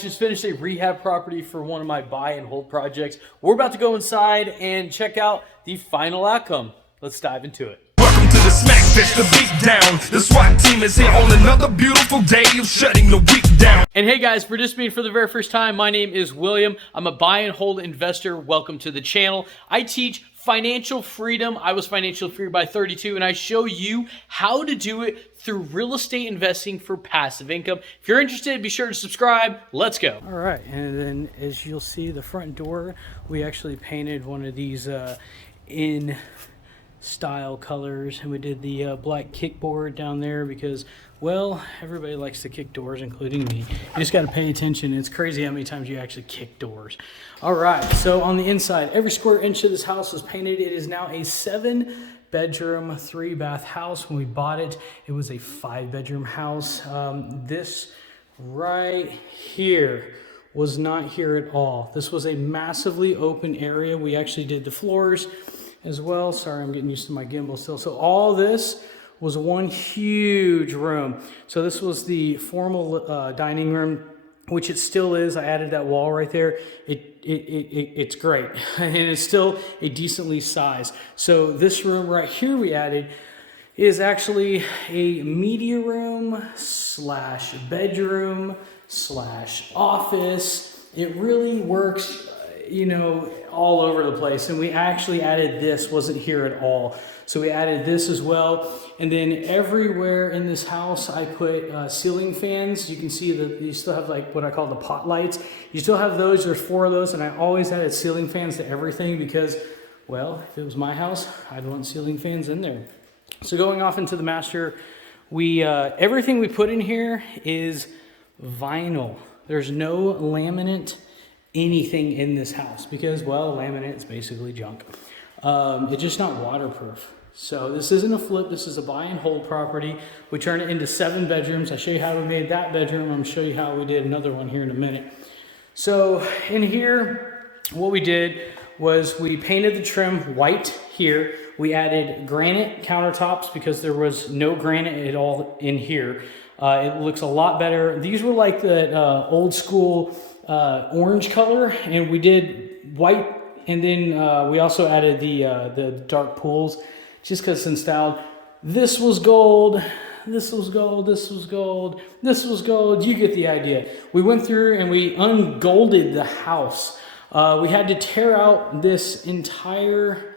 Just finished a rehab property for one of my buy and hold projects. We're about to go inside and check out the final outcome. Let's dive into it. Welcome to the Smack Fest, the beat down. The SWAT team is here on another beautiful day of shutting the week down. And hey guys, participating for the very first time, my name is William. I'm a buy and hold investor. Welcome to the channel. I teach financial freedom. I was financially free by 32, and I show you how to do it through real estate investing for passive income. If you're interested, be sure to subscribe. Let's go. All right, and then as you'll see, the front door, we actually painted one of these in style colors, and we did the black kickboard down there because, well, everybody likes to kick doors, including me. You just got to pay attention. It's crazy how many times you actually kick doors. All right, so on the inside, every square inch of this house was painted. It is now a 7-bedroom, 3-bath house. When we bought it, it was a 5-bedroom house. This right here was not here at all. This was a massively open area. We actually did the floors as well. Sorry, I'm getting used to my gimbal still. So all this was one huge room. So this was the formal dining room, which it still is. I added that wall right there. It's great, and it's still a decently sized. So this room right here we added is actually a media room slash bedroom slash office. It really works, you know, all over the place. And we actually added this, wasn't here at all. So we added this as well. And then everywhere in this house, I put ceiling fans. You can see that you still have like what I call the pot lights. You still have those, there's 4 of those. And I always added ceiling fans to everything because, well, if it was my house, I'd want ceiling fans in there. So going off into the master, everything we put in here is vinyl. There's no laminate anything in this house because, well, laminate is basically junk. It's just not waterproof. So this isn't a flip, this is a buy and hold property. We turned it into 7 bedrooms. I'll show you how we made that bedroom. I'm gonna show you how we did another one here in a minute. So in here, what we did was we painted the trim white here. We added granite countertops because there was no granite at all in here. It looks a lot better. These were like the old school orange color, and we did white, and then we also added the dark pools just because it's in style. This was gold, this was gold, this was gold, this was gold. You get the idea. We went through and we ungolded the house. We had to tear out this entire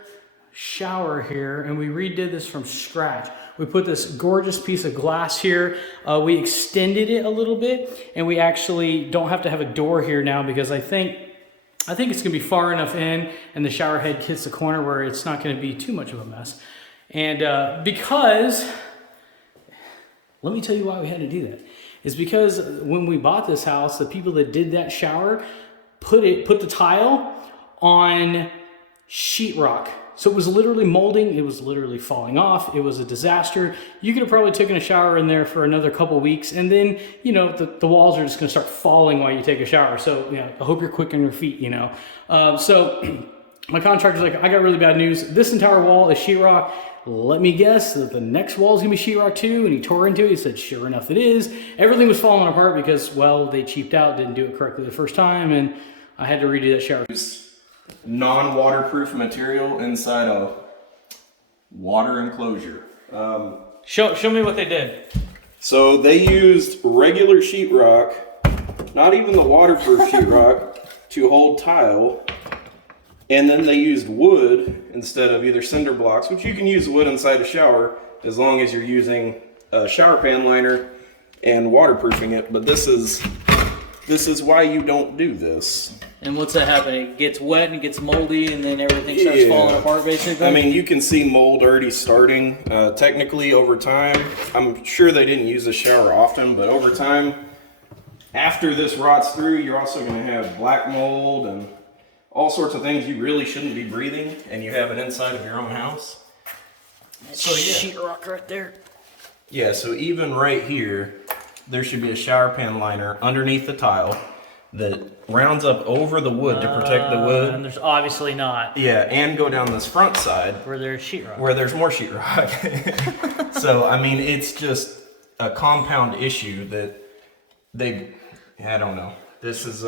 shower here, and we redid this from scratch. We put this gorgeous piece of glass here. We extended it a little bit, and we actually don't have to have a door here now because I think it's gonna be far enough in, and the shower head hits the corner where it's not gonna be too much of a mess. And because, let me tell you why we had to do that. It's because when we bought this house, the people that did that shower put the tile on sheetrock. So it was literally molding, it was literally falling off, it was a disaster. You could have probably taken a shower in there for another couple weeks, and then, you know, the walls are just gonna start falling while you take a shower. So, you know, I hope you're quick on your feet, you know. So my contractor's like, I got really bad news. This entire wall is sheetrock. Let me guess that the next wall is gonna be sheetrock too, and he tore into it. He said, sure enough it is. Everything was falling apart because, well, they cheaped out, didn't do it correctly the first time, and I had to redo that shower. Non-waterproof material inside a water enclosure. Show me what they did. So they used regular sheetrock, not even the waterproof sheetrock, to hold tile, and then they used wood instead of either cinder blocks, which you can use wood inside a shower as long as you're using a shower pan liner and waterproofing it. But this is why you don't do this. And what's that happen? It gets wet and it gets moldy, and then everything starts falling apart, basically? I mean, you can see mold already starting. Technically, over time, I'm sure they didn't use the shower often, but over time, after this rots through, you're also going to have black mold and all sorts of things you really shouldn't be breathing, and you have it inside of your own house. So yeah. Sheetrock right there. Yeah, so even right here, there should be a shower pan liner underneath the tile that rounds up over the wood to protect the wood. And there's obviously not. Yeah, and go down this front side. Where there's sheetrock. Where there's more sheetrock. So, I mean, it's just a compound issue that I don't know. This is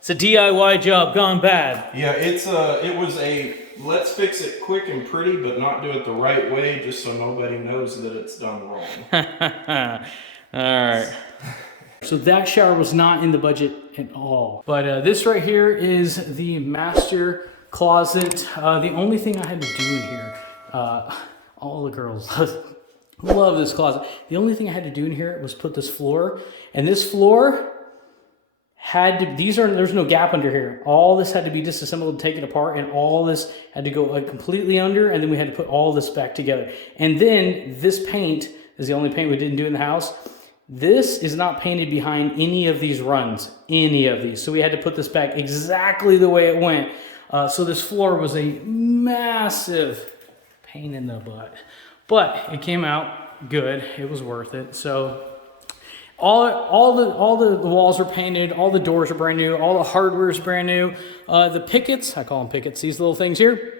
It's a DIY job gone bad. yeah, it was a let's fix it quick and pretty, but not do it the right way, just so nobody knows that it's done wrong. All right. So that shower was not in the budget at all. But this right here is the master closet. The only thing I had to do in here, all the girls love this closet. The only thing I had to do in here was put this floor, and this floor had to, there's no gap under here. All this had to be disassembled and taken apart, and all this had to go completely under, and then we had to put all this back together. And then this paint is the only paint we didn't do in the house. This is not painted behind any of these runs, any of these. So we had to put this back exactly the way it went. So this floor was a massive pain in the butt, but it came out good. It was worth it. So all the walls are painted, all the doors are brand new, all the hardware is brand new. The pickets, I call them pickets, these little things here,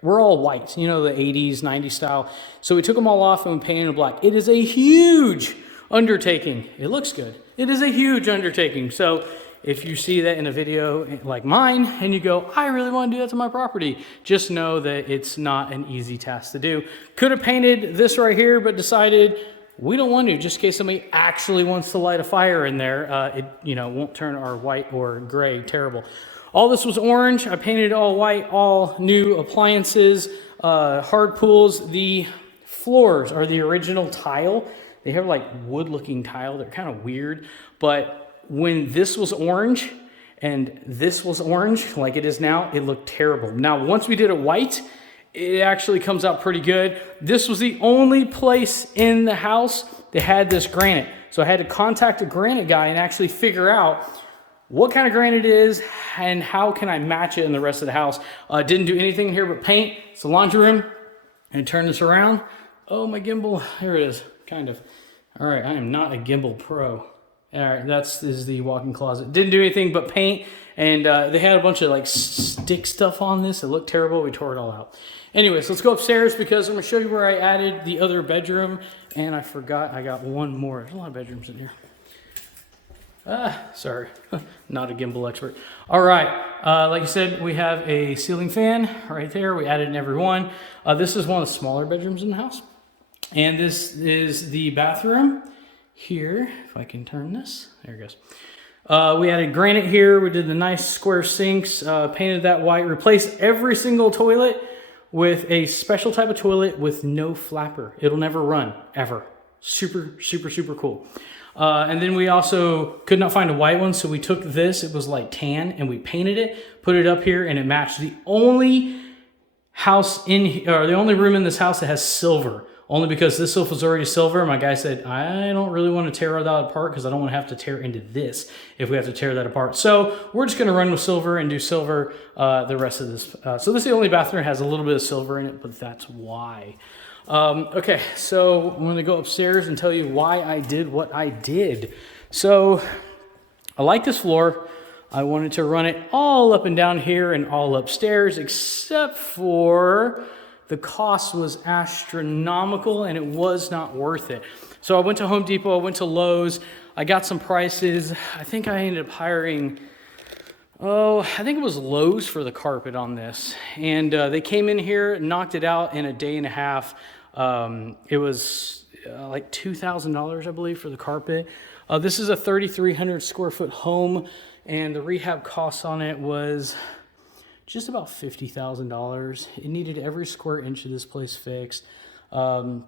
we're all white, you know, the 80s, 90s style. So we took them all off and we painted them black. It is a huge undertaking. It looks good. It is a huge undertaking. So if you see that in a video like mine and you go, I really want to do that to my property, just know that it's not an easy task to do. Could have painted this right here, but decided we don't want to, just in case somebody actually wants to light a fire in there. It, you know, won't turn our white or gray terrible. All this was orange. I painted it all white, all new appliances, hard pools. The floors are the original tile. They have like wood looking tile. They're kind of weird, but when this was orange and this was orange like it is now, it looked terrible. Now, once we did it white, it actually comes out pretty good. This was the only place in the house that had this granite. So I had to contact a granite guy and actually figure out what kind of granite it is and how can I match it in the rest of the house. Didn't do anything here but paint. It's the laundry room. And turn this around. Oh, my gimbal. Here it is, kind of. All right, I am not a gimbal pro. All right, this is the walk-in closet. Didn't do anything but paint, and they had a bunch of like stick stuff on this. It looked terrible. We tore it all out. Anyways, let's go upstairs because I'm gonna show you where I added the other bedroom, and I forgot I got one more. There's a lot of bedrooms in here. Sorry, not a gimbal expert. All right, like I said, we have a ceiling fan right there. We added in every one. This is one of the smaller bedrooms in the house. And this is the bathroom here. If I can turn this, there it goes. We added granite here. We did the nice square sinks, painted that white, replaced every single toilet with a special type of toilet with no flapper. It'll never run, ever. Super, super, super cool. And then we also could not find a white one, so we took this, it was like tan, and we painted it, put it up here, and it matched. The only house the only room in this house that has silver. Only because this sofa's already silver. My guy said, I don't really want to tear that apart because I don't want to have to tear into this if we have to tear that apart. So we're just going to run with silver and do silver the rest of this. So this is the only bathroom that has a little bit of silver in it, but that's why. Okay, so I'm going to go upstairs and tell you why I did what I did. So I like this floor. I wanted to run it all up and down here and all upstairs, except for the cost was astronomical and it was not worth it. So I went to Home Depot, I went to Lowe's, I got some prices. I think I ended up hiring, I think it was Lowe's for the carpet on this. And they came in here, knocked it out in a day and a half. It was like $2,000, I believe, for the carpet. This is a 3,300 square foot home, and the rehab cost on it was just about $50,000. It needed every square inch of this place fixed. The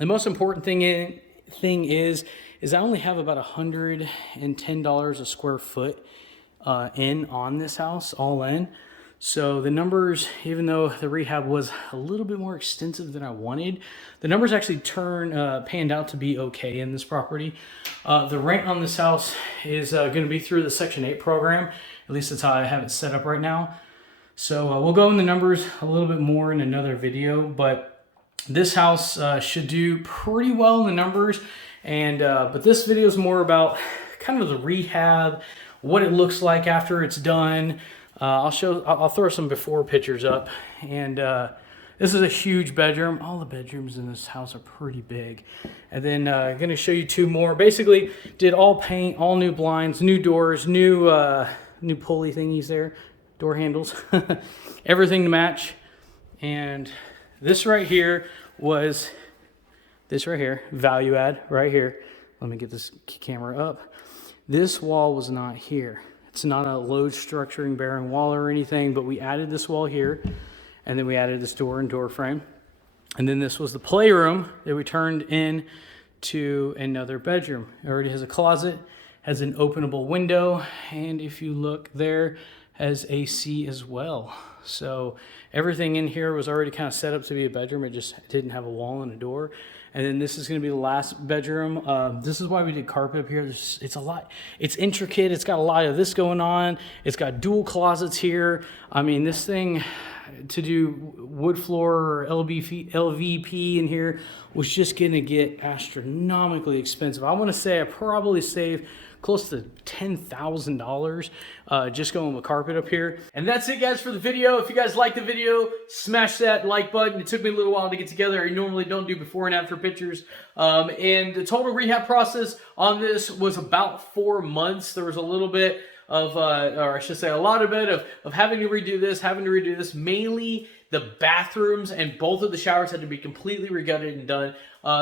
most important thing is I only have about $110 a square foot on this house, all in. So the numbers, even though the rehab was a little bit more extensive than I wanted, the numbers actually panned out to be okay in this property. The rent on this house is going to be through the Section 8 program. At least that's how I have it set up right now. So we'll go in the numbers a little bit more in another video, but this house should do pretty well in the numbers. And but this video is more about kind of the rehab, what it looks like after it's done. I'll throw some before pictures up, and This is a huge bedroom. All the bedrooms in this house are pretty big. And then I'm gonna show you two more. Basically, did all paint, all new blinds, new doors, new pulley thingies there, door handles, everything to match. And this right here was, this right here, value add right here. Let me get this camera up. This wall was not here. It's not a load structuring bearing wall or anything, but we added this wall here, and then we added this door and door frame. And then this was the playroom that we turned in to another bedroom. It already has a closet, has an openable window, and if you look there, has AC as well. So everything in here was already kind of set up to be a bedroom. It just didn't have a wall and a door. And then this is going to be the last bedroom. This is why we did carpet up here. It's a lot. It's intricate. It's got a lot of this going on. It's got dual closets here. I mean, this thing to do wood floor or LVP in here was just going to get astronomically expensive. I want to say I probably saved close to $10,000 just going with carpet up here. And that's it, guys, for the video. If you guys liked the video, smash that like button. It took me a little while to get together. I normally don't do before and after pictures. And the total rehab process on this was about 4 months. There was a little bit of, or I should say a lot of it of having to redo this, mainly the bathrooms, and both of the showers had to be completely regutted and done.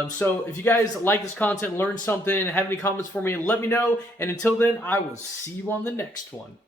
So if you guys like this content, learned something, and have any comments for me, let me know. And until then, I will see you on the next one.